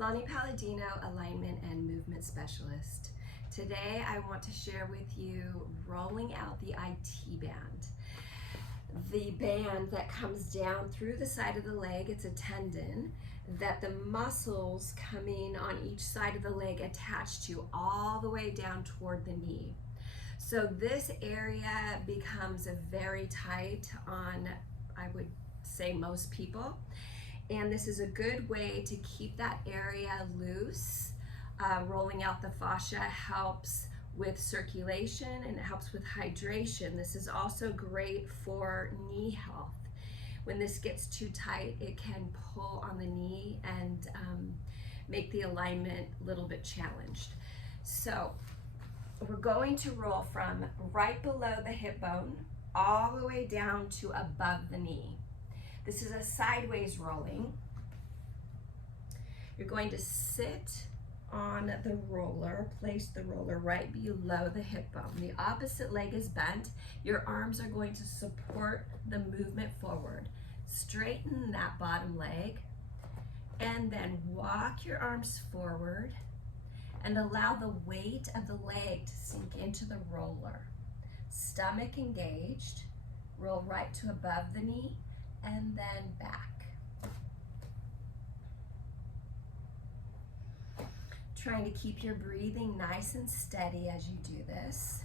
Lonnie Palladino, alignment and movement specialist. Today I want to share with you rolling out the IT band. The band that comes down through the side of the leg, it's a tendon that the muscles coming on each side of the leg attach to all the way down toward the knee. So this area becomes very tight on, I would say, most people. And this is a good way to keep that area loose. Rolling out the fascia helps with circulation and it helps with hydration. This is also great for knee health. When this gets too tight, it can pull on the knee and make the alignment a little bit challenged. So we're going to roll from right below the hip bone all the way down to above the knee. This is a sideways rolling. You're going to sit on the roller, place the roller right below the hip bone. The opposite leg is bent. Your arms are going to support the movement forward. Straighten that bottom leg and then walk your arms forward and allow the weight of the leg to sink into the roller. Stomach engaged, roll right to above the knee and then back. Trying to keep your breathing nice and steady as you do this.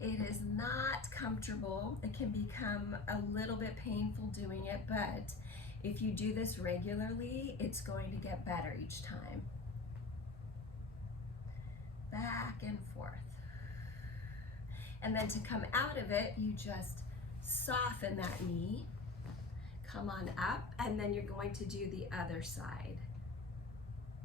It is not comfortable. It can become a little bit painful doing it, but if you do this regularly, it's going to get better each time. Back and forth. And then to come out of it, you just soften that knee, come on up, and then you're going to do the other side.